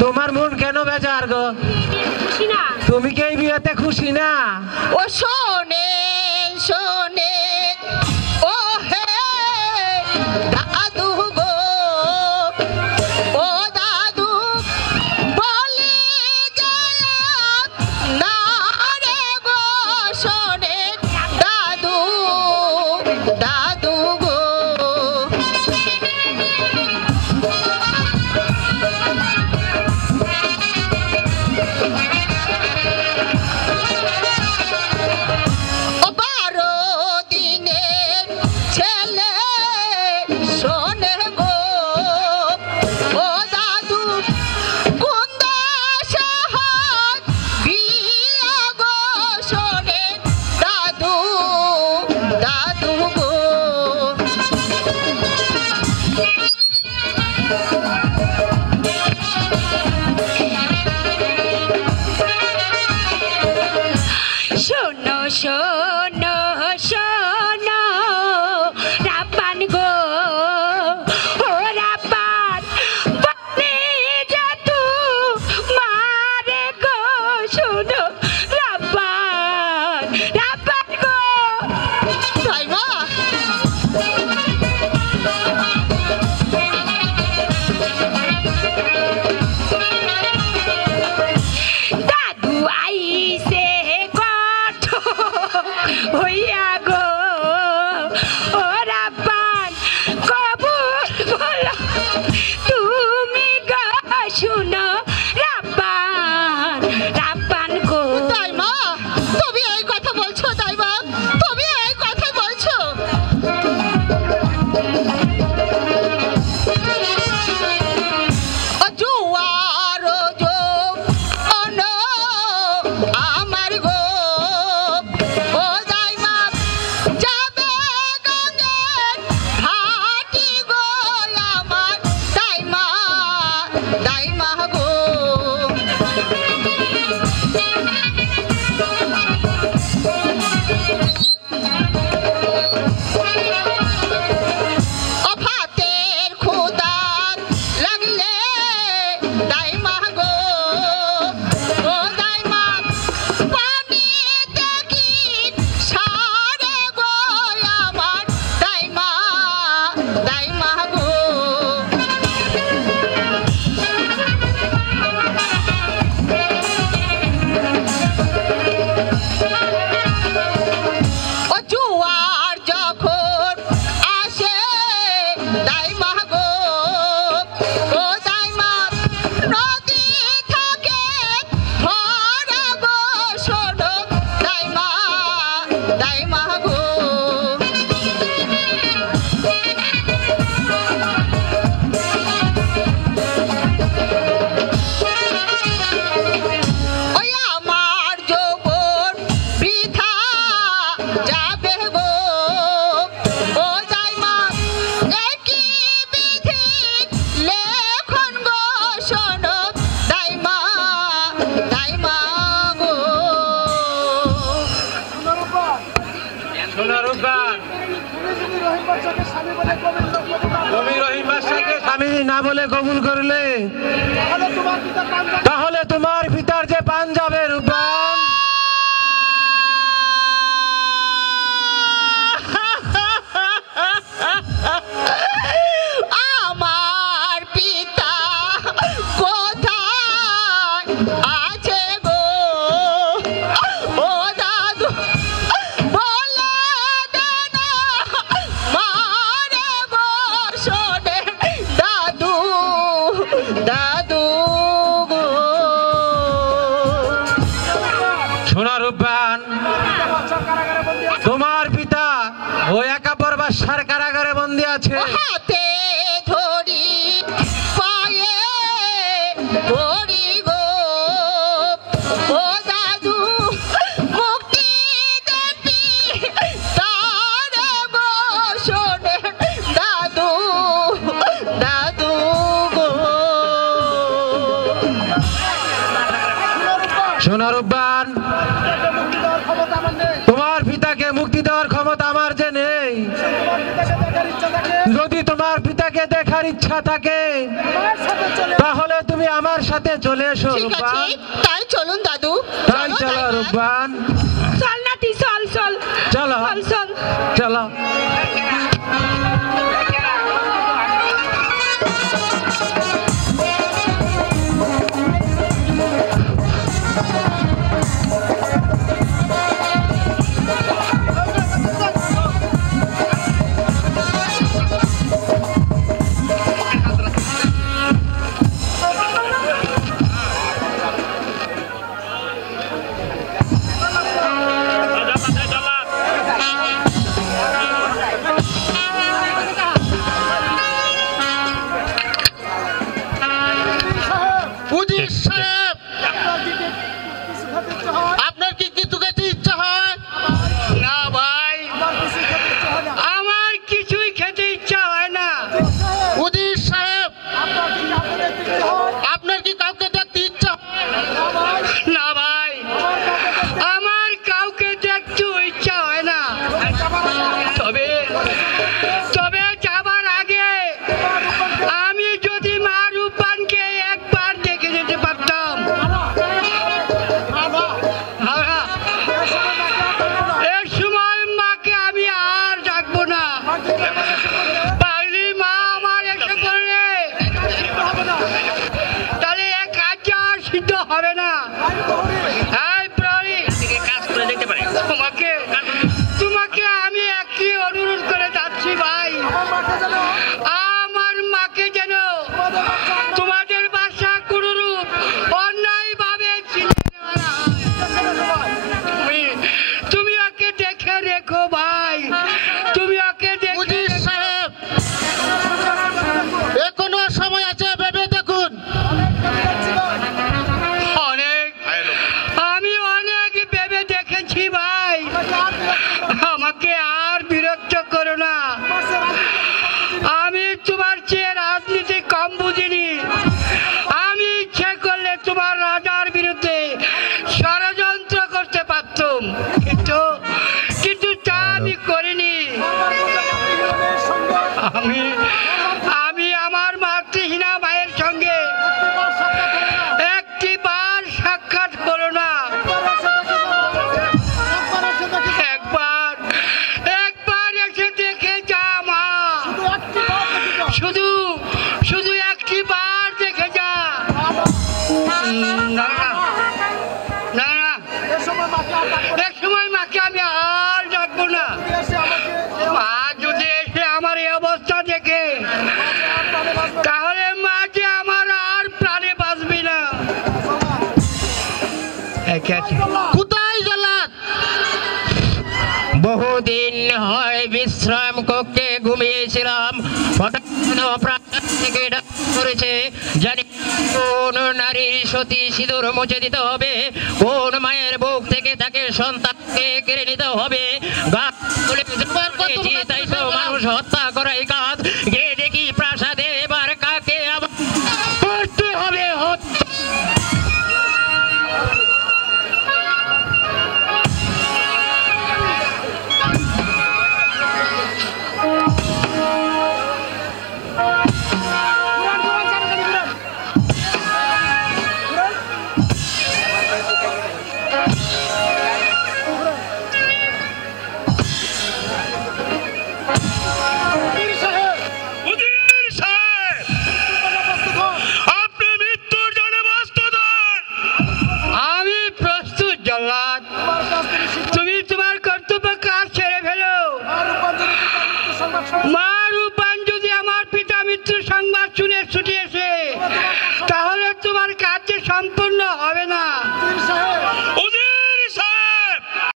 তোমার মন কেন বেজার গো? খুশি না। তুমি কি এই বিয়েতে খুশি না? ও শোনে শোনে ও হে দাদু গো, ও দাদু বলি যায় না রে গো, শোনে দাদু দাদু গো। ও 12 দিনের ছেলে শোনে গো, ও দাদু কোন দেশে হয় বিয়ে গো, শোনে দাদু দাদু গো। শোনো শোনো শোনো রাব্বান গো, ও রাব্বান বলে জাদু মারে গো, শোনো রাব্বান রাব্বান গো। তাই মা দাদু আইছে কত হইয়া গো, ও রাব্বান কবুল বলো তুমি গো, শুনো রাব্বান রাব্বান গো। তাই মা তুমি এই কথা বলছো? তাই মা তুমি এই কথা বলছো? ও জুয়ার যোগ অন আমার গো, ও যাই মা যাবে গঙ্গের ঘাটি গো, আমার দাই মা গো। ও ভাতের ক্ষুধা লাগলে দাই মা গো, ও দাই মা পানি দেখি সারে গো, আমার দাই মা গো। ও জুয়ার যখন আসে দাই মা গো, ও দাই মা নদী থাকে ভরা গো, শোনো দাই মা গো। ওই আমার যৌবন বৃথা যাবে গো, ও দাই মা একই বিধি লেখন গো, শোনো দাই মা গো। শোনো রূপবান, তুমি রহিম বাদশাকে স্বামী না বলে কবুল করলে তাহলে তোমার পিতার যে পান যাবে রূপবান। আমার পিতা কোথায় আছে গো, ও দাদু বলে দে না মারে গো, শোনে দাদু দাদু গো। শোনো রূপবান, তোমার পিতা ওই একা পরবাসার কারাগারে বন্দী আছে। হাতে ধরি পায়ে ধরি গো, ও দাদু মুক্তি দেবি তারে গো, শোনে দাদু দাদু গো। শোনো রূপবান, তোমার পিতাকে মুক্তি দেওয়ার ক্ষমতা আমার যে নেই। যদি তোমার পিতাকে দেখার ইচ্ছা থাকে তাহলে তুমি আমার সাথে চলে এসো ঠিক আছে, রূপবান। তাই চলুন দাদু। তাই চলো দাইমা। রূপবান, চল নাতি চল চল চলো চল চল চলো। উজির সাহেব, আপনার কি কিছু খেতে ইচ্ছা হয়? না ভাই, আমার কিছুই খেতে ইচ্ছা হয় না। উজির সাহেব, আপনার কি কাউকে দেখতে ইচ্ছা হয়? না ভাই, আমার কাউকে দেখতে ইচ্ছা হয় না। তবে তবে যাবার আগে আমি যদি মা রূপবানকে একবার দেখে যেতে পারতাম। এর সময় মাকে আমি আর ডাকবো না। পারলি মা আমার এসে করলে তাহলে এক কাজটা আর সিদ্ধ হবে না। এই প্রহরী, কাজ করে যেতে পারে। তোমাকে আমি একই অনুরোধ করে যাচ্ছি ভাই, আমার মাকে যেন তোমাদের বাসা কোনরূপ অন্যায় ভাবে চিনে নেওয়া না হয়। তুমি ওকে দেখে রেখো ভাই, তুমি ওকে দেখে উজির সাহেব, এখনো সময় আছে, ভেবে দেখুন। আমি অনেক ভেবে দেখেছি ভাই, আমাকে আর বিরক্ত করো না। আমি তোমার চেয়ে রাজনীতি কম বুঝিনি। আমি ইচ্ছে করলে তোমার রাজার বিরুদ্ধে ষড়যন্ত্র করতে পারতাম, কিন্তু কিন্তু তা আমি করিনি। আমি আমি আমার মাতৃহীনা ভাইয়ের সঙ্গে একটি বার সাক্ষাৎ হলো না। একবার একবার এসে দেখে যা মা, শুধু শুধু একটি বার দেখে যা। না না না না, এক সময় মাকে আমি আর ডাকবো না। মা যদি এসে আমার এই অবস্থা দেখে, তাহলে মা যে আমার আর প্রাণে বাঁচবে না। কোথায় জল্লাদ? বহুদিন হয় বিশ্রাম কক্ষে ঘুমিয়েছিলাম, হঠাৎ প্রাণ থেকে ডাক করেছে। জানি কোন নারীর সতী সিঁদুর মুছে দিতে হবে, কোন মায়ের বুক থেকে তাকে সন্তানকে কেড়ে নিতে হবে। গা তুলে জবার করেছি, তাই তো মানুষ হত্যা করাই কাজ। গিয়ে দেখি প্রাসাদে এবার কাকে আবার করতে হবে হত্যা। আমি প্রস্তুত জল্লাদ, তুমি তোমার কর্তব্য কাজ ছেড়ে ফেলো। মা রূপবান যদি আমার পিতা মৃত্যুর সংবাদ শুনে ছুটে এসে, তাহলে তোমার কার্যে সম্পন্ন